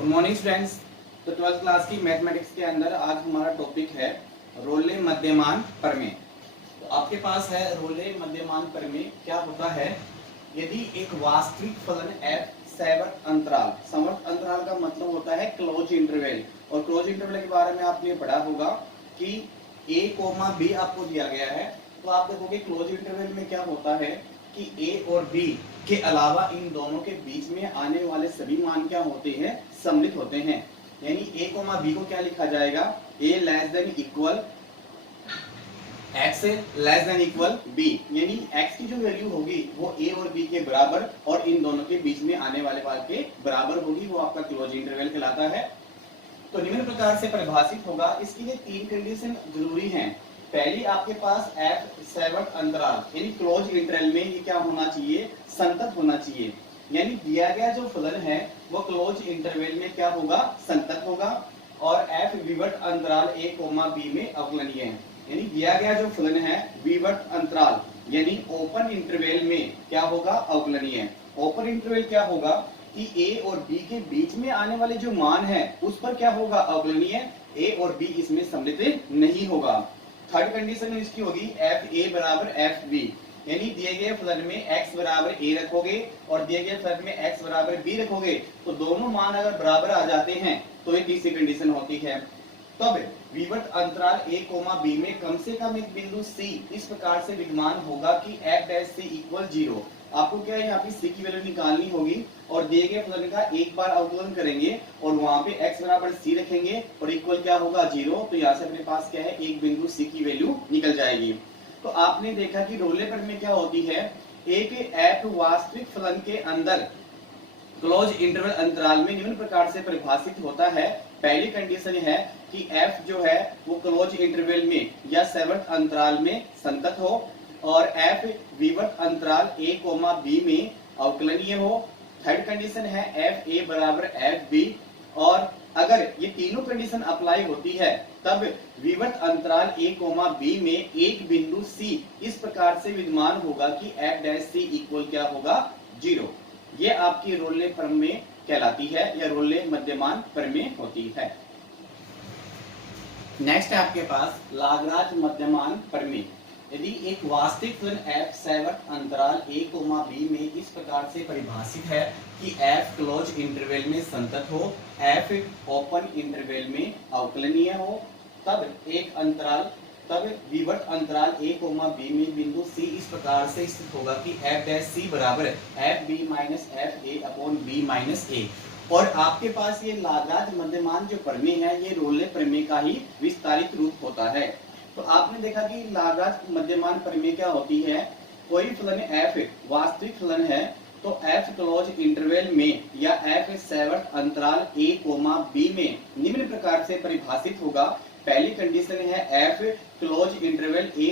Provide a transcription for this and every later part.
Good morning students. तो 12th class की mathematics के अंदर आज हमारा टॉपिक है रोले मध्यमान प्रमेय। तो आपके पास है रोले मध्यमान प्रमेय। क्या होता है, यदि एक वास्तविक फलन f सवर्त अंतराल, सवर्त अंतराल का मतलब होता है क्लोज इंटरवल, और क्लोज इंटरवल के बारे में आपने पढ़ा होगा कि a, b आपको दिया गया है। तो आप देखोगे क्लोज इंटरवल में क्या होता है कि a और b के अलावा इन दोनों के बीच में आने वाले सभी मान क्या होते हैं, सम्मिलित होते हैं। यानी a, b को क्या लिखा जाएगा, a less than equal x less than equal b, यानी x की जो वैल्यू होगी वो a और b के बराबर और इन दोनों के बीच में आने वाले मान के बराबर होगी, वो आपका क्लोज इंटरवल कहलाता है। तो निम्न प्रकार से परिभाषित होगा। इसके लिए तीन कंडीशन जरूरी हैं। पहली, आपके पास f सवर्त अंतराल यानी क्लोज इंटरवल में ये क्या होना चाहिए, संतत होना चाहिए। यानी दिया गया जो फलन है वो क्लोज इंटरवल में क्या होगा, संतत होगा। और f विवर्त अंतराल a, b में अवकलनीय है। यानी दिया गया जो फलन है विवर्त अंतराल यानी ओपन इंटरवल में क्या होगा, अवकलनीय। ओपन इंटरवल क्या होगा कि a और b के बीच में आने वाले जो मान है उस पर क्या होगा, अवकलनीय। a और b इसमें सम्मिलित नहीं होगा। थर्ड कंडीशन इसकी होगी एफ ए बराबर एफ बी, यानी दिए गए फलन में x बराबर a रखोगे और दिए गए फलन में x बराबर b रखोगे तो दोनों मान अगर बराबर आ जाते हैं तो ये तीसरी कंडीशन होती है। तब विवर्त अंतराल a, b में कम से कम एक बिंदु c इस प्रकार से विद्यमान होगा कि f डैश c इक्वल 0। आपको क्या है, यहाँ पे c की वैल्यू निकालनी होगी और दिए गए फलन का एक बार अवकलन करेंगे और वहां पे x बराबर c रखेंगे और इक्वल क्या होगा 0। तो यहाँ से अपने पास क्या है, एक बिंदु c की वैल्यू निकल जाएगी। तो आपने देखा कि रोले प्रमेय क्या होती है, एक f वास्तविक फलन के अंदर क्लोज इंटरवल अंतराल में निम्न प्रकार से परिभाषित होता है। पहली कंडीशन है कि f जो है वो क्लोज इंटरवल में या सवर्त अंतराल में संतत हो और f विवर्त अंतराल a, b में अवकलनीय हो। थर्ड कंडीशन है f a बराबर f b, और अगर ये तीनों कंडीशन अप्लाई होती है तब विवर्त अंतराल a, b में एक बिंदु c इस प्रकार से विद्यमान होगा कि f डैश c इक्वल क्या होगा, 0। ये आपकी रोले प्रमेय कहलाती है या रोले मध्यमान प्रमेय होती है। नेक्स्ट है आपके पास लाग्रांज मध्यमान प्रमेय। यदि एक वास्तविक फलन f सवर्त अंतराल a, b में इस प्रकार से परिभाषित है कि f क्लोज इंटरवल में संतत हो, f ओपन इंटरवल में अवकलनीय हो, तब विवर्त अंतराल a, b में बिंदु c इस प्रकार से स्थित होगा कि f डैश c बराबर f b minus f a upon b minus a। और आपके पास ये लाग्रांज मध्यमान जो प्रमेय है ये रोले प्रमेय का ही विस्तारित रूप होता है। तो आपने देखा कि लाग्रांज मध्यमान प्रमेय क्या होती है, कोई फलन f वास्तविक फलन है तो f क्लोज इंटरवल में या f सवर्त अंतराल a, b में निम्न प्रकार से परिभाषित होगा। पहली कंडीशन है f close interval a,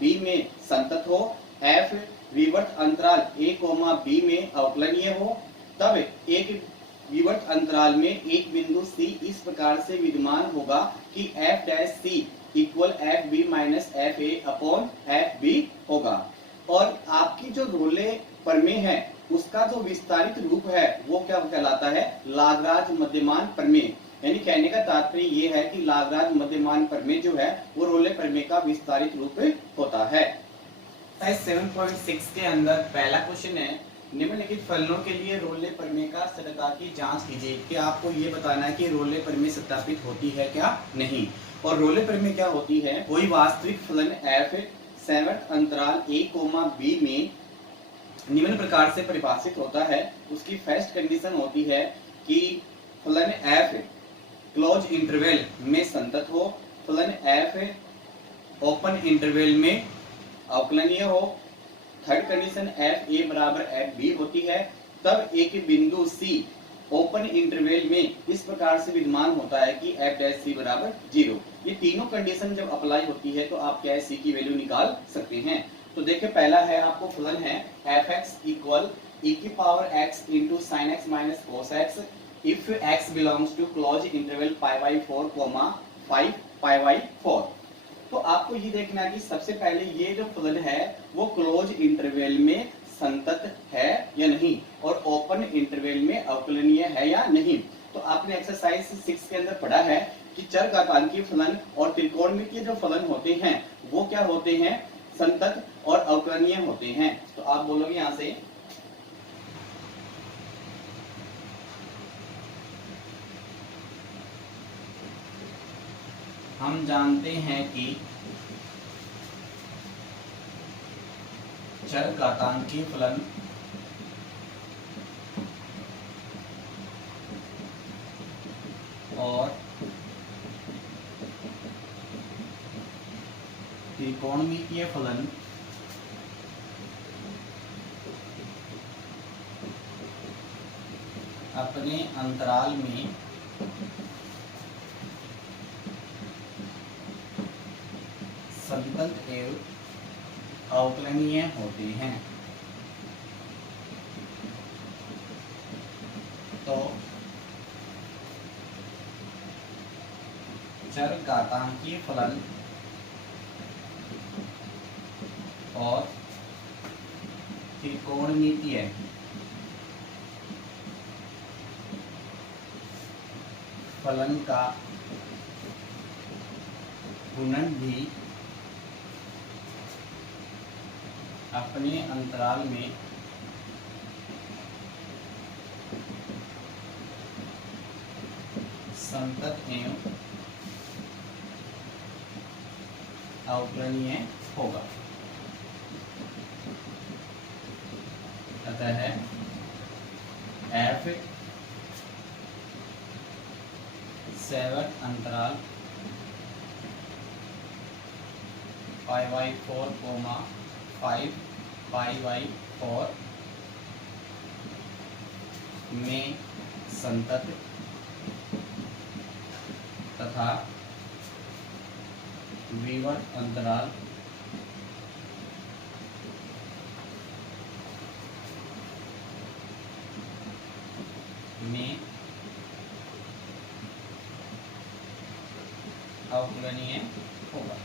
b में संतत हो, f विवर्त अंतराल a, b में अवकलनीय हो, तब एक विवर्त अंतराल में एक बिंदु c इस प्रकार से विद्यमान होगा कि f dash c equal F B minus F A upon F B होगा। और आपकी जो रोले प्रमेय है उसका जो विस्तारित रूप है वो क्या कहलाता है, लाग्रांज मध्यमान प्रमेय। यानी कहने का तात्पर्य ये है कि लाग्रांज मध्यमान प्रमेय जो है वो रोले प्रमेय का विस्तारित रूप होता है। 7.6 के अंदर पहला क्वेश्चन है, निम्नलिखित फलनों के लिए रोले प्रमेय का सत्यता की जांच कीजिए। कि आपको ये बताना है कि रोले प्रमेय सत्यापित होती है क्या नहीं। और रोले प्रमेय क्या होती है, कोई वास्तविक फलन f सवर्त अंतराल a, b में निम्न प्रकार से परिभाषित होता है। उसकी फर्स्ट कंडीशन होती है कि फलन f क्लोज इंटरवल में संतत हो, फलन f ओपन इंटरवल में अवकलनीय हो। थर्ड कंडीशन f a बराबर f b होती है, तब एक बिंदु c ओपन इंटरवल में इस प्रकार से विद्यमान होता है कि f डैश c बराबर 0। ये तीनों कंडीशन जब अप्लाई होती है तो आप क्या है, c की वैल्यू निकाल सकते हैं। तो देखिए पहला है आपको फलन है f(x) इक्वल e की power x into sine x minus cos x if x belongs to close interval π/4, 5 π/4। तो आपको ये देखना है कि सबसे पहले ये जो फलन है वो क्लोज इंटरवल में संतत है या नहीं और ओपन इंटरवल में अवकलनीय है या नहीं। तो तो आपने एक्सरसाइज 6 के अंदर पढ़ा है कि चर घातांकीय फलन और त्रिकोणमितीय जो फलन होते हैं वो क्या होते हैं, संतत और अवकलनीय होते हैं। तो आप बोलोगे यहां से हम जानते हैं कि चर घातांकीय फलन और त्रिकोणमितीय फलन अपने अंतराल में संतत एवं अवकलनीय होते हैं। तो चर घातांकीय फलन और त्रिकोणमितीय फलन का गुणन भी अपने अंतराल में संतत एवं अवकलनीय होगा। अतः f 7 अंतराल π/4, 5 π/4 में संतत तथा विवर्त अंतराल में अवकलनीय होगा।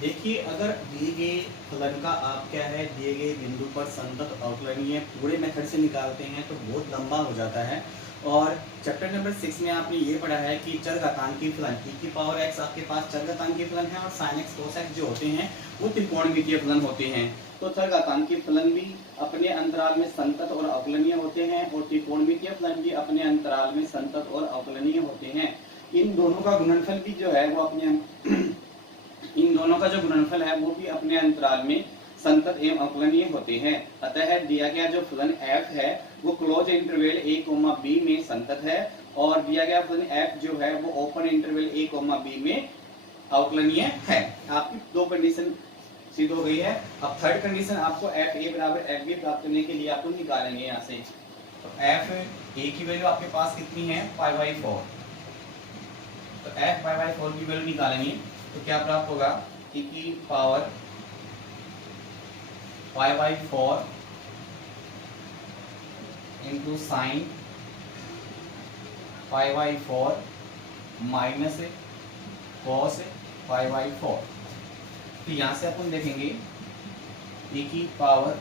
देखिए, अगर दिए गए फलन का आप क्या है, दिए गए बिंदु पर संतत अवकलनीय पूरे मेथड से निकालते हैं तो बहुत लंबा हो जाता है। और चैप्टर नंबर 6 में आपने ये पढ़ा है कि चर घातांकीय फलन e⁻x आपके पास चर घातांकीय फलन है और sin x cos x जो होते हैं वो त्रिकोणमितीय फलन होते हैं। तो चर घातांकीय फलन भी अपने अंतराल में संतत और अवकलनीय होते हैं और त्रिकोणमितीय फलन भी अपने अंतराल में संतत और अवकलनीय होते हैं। इन दोनों का गुणनफल भी जो है वो इन दोनों का जो गुणनफल है वो भी अपने अंतराल में संतत एवं अवकलनीय होते हैं। अतः दिया गया जो फलन f है वो क्लोज इंटरवल a, b में संतत है और दिया गया फलन f जो है वो ओपन इंटरवल a, b में अवकलनीय है। आपकी दो कंडीशन सिद्ध हो गई है। अब थर्ड कंडीशन आपको fa बराबर fb प्राप्त करने के लिए आपको निकालेंगे यहाँ से। तो fa की वैल्यू आपके पास कितनी है, π/4। तो f π/4 की वैल्यू निकालेंगे तो क्या प्राप्त होगा, e की power π/4 into sine π/4 minus cos π/4। तो यहाँ से अपन देखेंगे e की पावर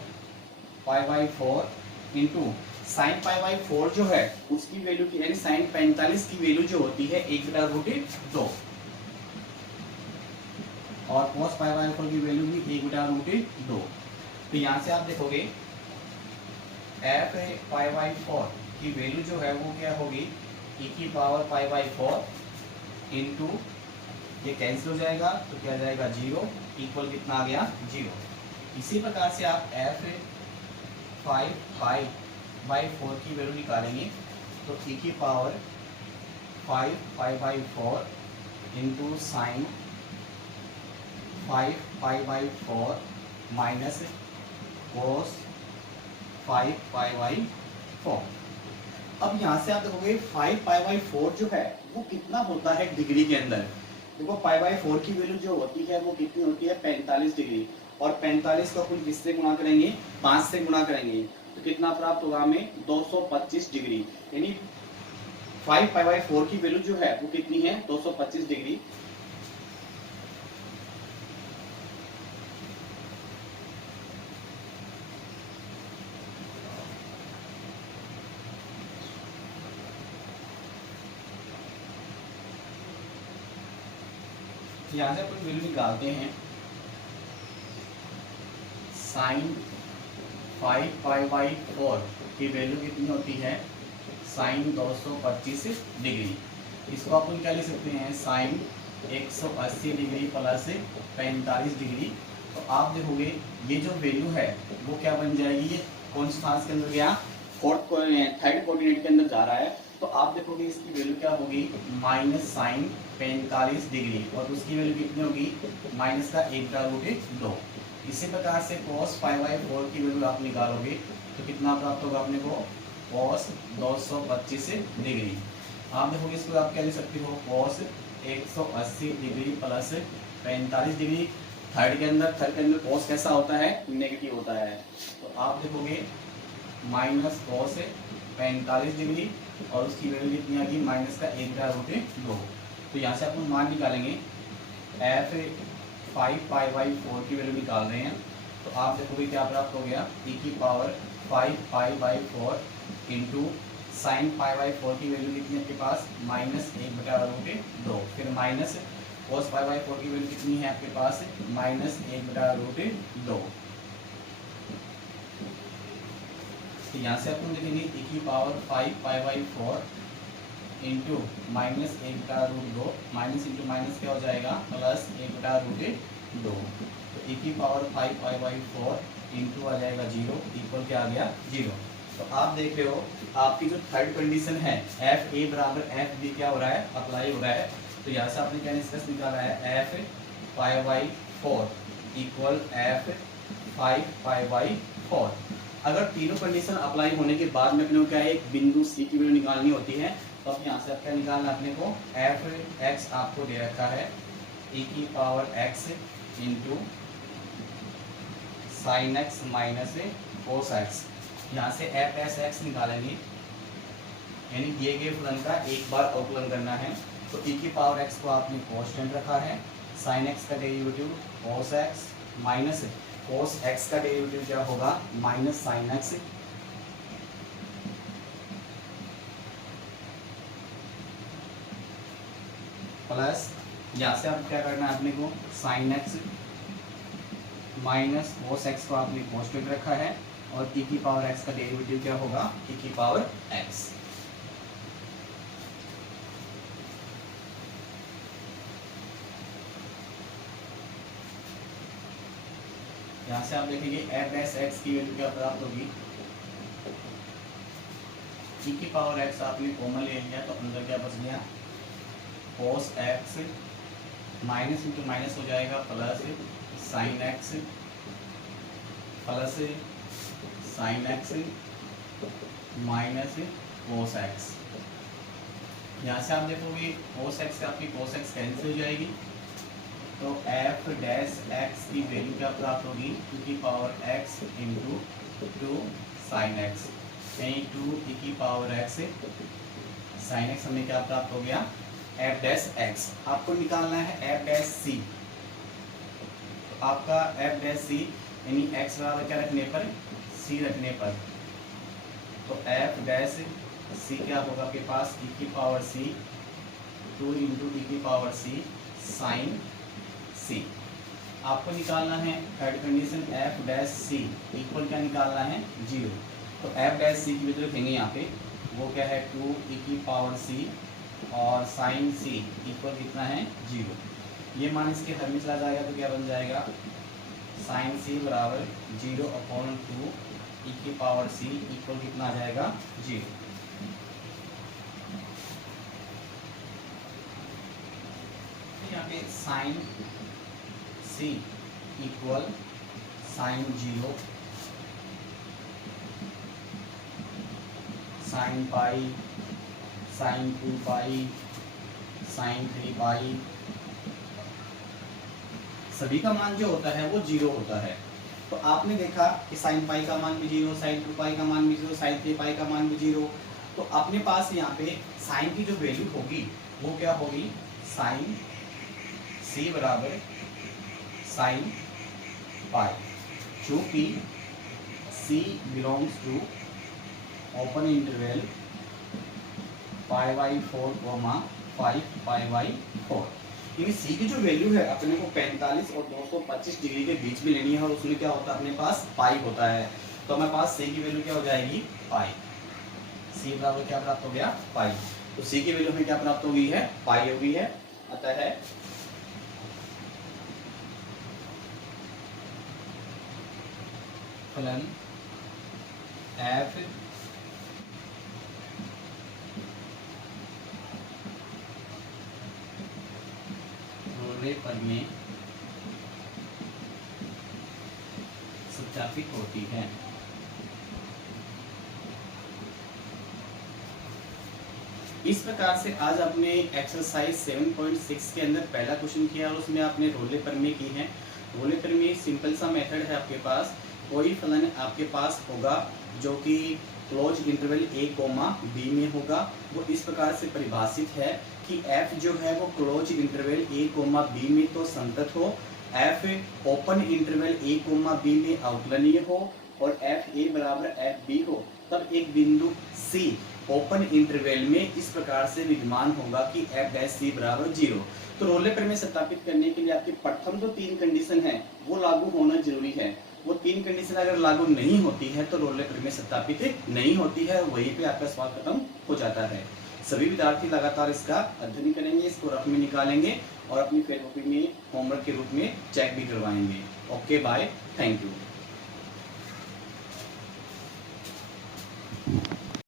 π/4 इंटू साइन π/4 जो है उसकी वैल्यू की यानी साइन 45 की वैल्यू जो होती है 1/√2 और cos π/4 की वैल्यू भी 1/√2। तो यहाँ से आप देखोगे f π/4 की वैल्यू जो है वो क्या होगी, e की पावर π/4 इंटू ये कैंसिल हो जाएगा तो क्या जाएगा 0 इक्वल कितना आ गया 0। इसी प्रकार से आप f 5π/4 की वैल्यू निकालेंगे तो e की power 5π/4 into sine 5π/4 minus cos 5π/4। अब यहाँ से आप देखोगे 5π/4 जो है वो कितना होता है डिग्री के अंदर। देखो π/4 की वैल्यू जो होती है वो कितनी होती है 45 डिग्री और 45 को अपन किससे गुणा करेंगे, 5 से गुणा करेंगे तो कितना प्राप्त होगा हमें 225 डिग्री। यानी 5π/4 की वैल्यू जो है वो कितनी है 225 डिग्री। यहाँ से अपन वैल्यू निकालते हैं साइन 5π/4 की वैल्यू कितनी होती है, साइन 225 डिग्री। इसको अपन क्या लिख सकते हैं, साइन 180 डिग्री प्लस 45 डिग्री। तो आप देखोगे ये जो वैल्यू है वो क्या बन जाएगी, ये कौन सी फास के अंदर गया, थर्ड कोऑर्डिनेट के अंदर जा रहा है। तो आप देखोगे इसकी वैल्यू क्या होगी, माइनस साइन 45 डिग्री, और उसकी वैल्यू कितनी होगी, माइनस का 1/√2। इसी प्रकार से cos 5/4 की वैल्यू आप निकालोगे तो कितना प्राप्त होगा अपने को, cos 225 डिग्री। आप देखोगे इसको आप क्या लिख सकते हो, cos 180 degree plus 45 degree. Third के अंदर cos कैसा होता है, नेगेटिव होता है। तो आप देखोगे माइनस cos 45 डिग्री और उसकी वैल्यू कितनी आ गई, माइनस का 1/√2। तो यहाँ से अपन मान निकालेंगे, f 5π/4 की वैल्यू निकाल रहे हैं। तो आप देखोगे क्या प्राप्त हो गया, e⁴ 5π/4 इंटू साइन π/4 की वैल्यू कितनी है आपके पास, माइनस 1/√2। फिर माइनस cos π/4 की वैल्यू कितनी है आपके पास, माइनस 1/√2। तो यहाँ से अपन देखेंगे e⁴ 5π/4 into minus 1/√2, minus into minus क्या हो जाएगा, प्लस 1/√2। तो e⁴ 5π/4 इंटू आ जाएगा 0, इक्वल क्या आ गया, 0। तो आप देख रहे हो आपकी जो थर्ड कंडीशन है एफ ए बराबर एफ बी क्या हो रहा है, अप्लाई हो रहा है। तो यहाँ से आपने क्या निष्कर्ष निकाला है, एफ 5/4 इक्वल एफ 5π/4। अगर तीनों कंडीशन अप्लाई होने के बाद में अपने को क्या है, एक बिंदु सी की वैल्यू निकालनी होती है। तो अब यहाँ से आप क्या निकालना, अपने को एफ एक्स आपको दे रखा है e⁴x into sine x minus cos x. यहाँ से एफ एस एक्स निकालेंगे, यानी दिए गए फलन का एक बार अवकलन करना है। तो e⁴x को आपने कांस्टेंट रखा है, साइन एक्स का derivative cos x, minus cos x का डेरिवेटिव क्या होगा, माइनस साइन एक्स, प्लस यहाँ से आप क्या करना है अपने को, sine x minus cos x को आपने कांस्टेंट रखा है, और e⁴x का डेरिवेटिव क्या होगा, e⁴x। यहाँ से आप देखेंगे एफ एस एक्स की वैल्यू क्या प्राप्त होगी, e⁴x आपने कॉमन ले लिया तो अंदर क्या बच गया, cos x minus into minus हो जाएगा, plus sine x plus sine x minus cos x. यहाँ से आप देखोगे कोस एक्स से आपकी कोस एक्स कैंसिल हो जाएगी। तो एफ डैश एक्स की वैल्यू क्या प्राप्त होगी, e⁴x इंटू 2 साइन एक्स, यानी 2 e⁴x साइन एक्स हमें क्या प्राप्त हो गया, एफ डैश एक्स। आपको निकालना है एफ डैश सी। तो आपका एफ डैश सी यानी एक्स बराबर क्या रखने पर, सी रखने पर, तो एफ डैश सी क्या होगा आपके पास, e⁴c 2 इंटू e⁴c साइन सी। आपको निकालना है third condition F dash C equal क्या निकालना है, 0। तो एफ डैश सी की वैल्यू रखेंगे यहाँ पे, वो क्या है 2 e⁴c और साइन सी इक्वल कितना है, 0। ये मान इसके हर में चला जाएगा तो क्या बन जाएगा, साइन सी बराबर 0/2 e⁴c इक्वल कितना आ जाएगा, 0। यहाँ पे sine C equal sine 0 sine pi sine 2π sine 3π, सभी का मान जो होता है वो 0 होता है। तो आपने देखा कि साइन पाई का मान भी 0, साइन 2π का मान भी 0, साइन 3π का मान भी 0। तो अपने पास यहाँ पे साइन की जो वैल्यू होगी वो क्या होगी, साइन सी बराबर साइन पाई, चूँकि सी बिलोंग्स टू ओपन इंटरवल π/4 5π/4। यानी सी की जो वैल्यू है अपने को 45 और 225 डिग्री के बीच में लेनी है और उसमें क्या होता है अपने पास पाई होता है। तो हमारे पास सी की वैल्यू क्या हो जाएगी पाई। सी बराबर क्या प्राप्त हो गया पाई। तो सी की वैल्यू हमें क्या प्राप्त हो गई है पाई हो गई है। अतः है फलन एफ रोले प्रमेय सत्यापित होती है। इस प्रकार से आज आपने एक्सरसाइज 7.6 के अंदर पहला क्वेश्चन किया और उसमें आपने रोले प्रमेय की है। रोले प्रमेय सिंपल सा मेथड है आपके पास। कोई फलन आपके पास होगा जो कि closed interval a comma b में होगा। वो इस प्रकार से परिभाषित है कि f जो है वो closed interval a comma b में तो संतत हो, f open interval a comma b में अवकलनीय हो और f a बराबर f b हो। तब एक बिंदु c ओपन इंटरवल में इस प्रकार से विद्यमान होगा कि f डैश c बराबर 0। तो रोले प्रमेय सत्यापित करने के लिए आपकी प्रथम जो 3 कंडीशन है वो लागू होना जरूरी है। वो 3 कंडीशन अगर लागू नहीं होती है तो रोले प्रमेय सत्यापित नहीं होती है, वहीं पे आपका सवाल खत्म हो जाता है। सभी विद्यार्थी लगातार इसका अध्ययन करेंगे, इसको रफ में निकालेंगे और अपनी फेल कॉपी में होमवर्क के रूप में चेक भी करवाएंगे। Okay bye, thank you.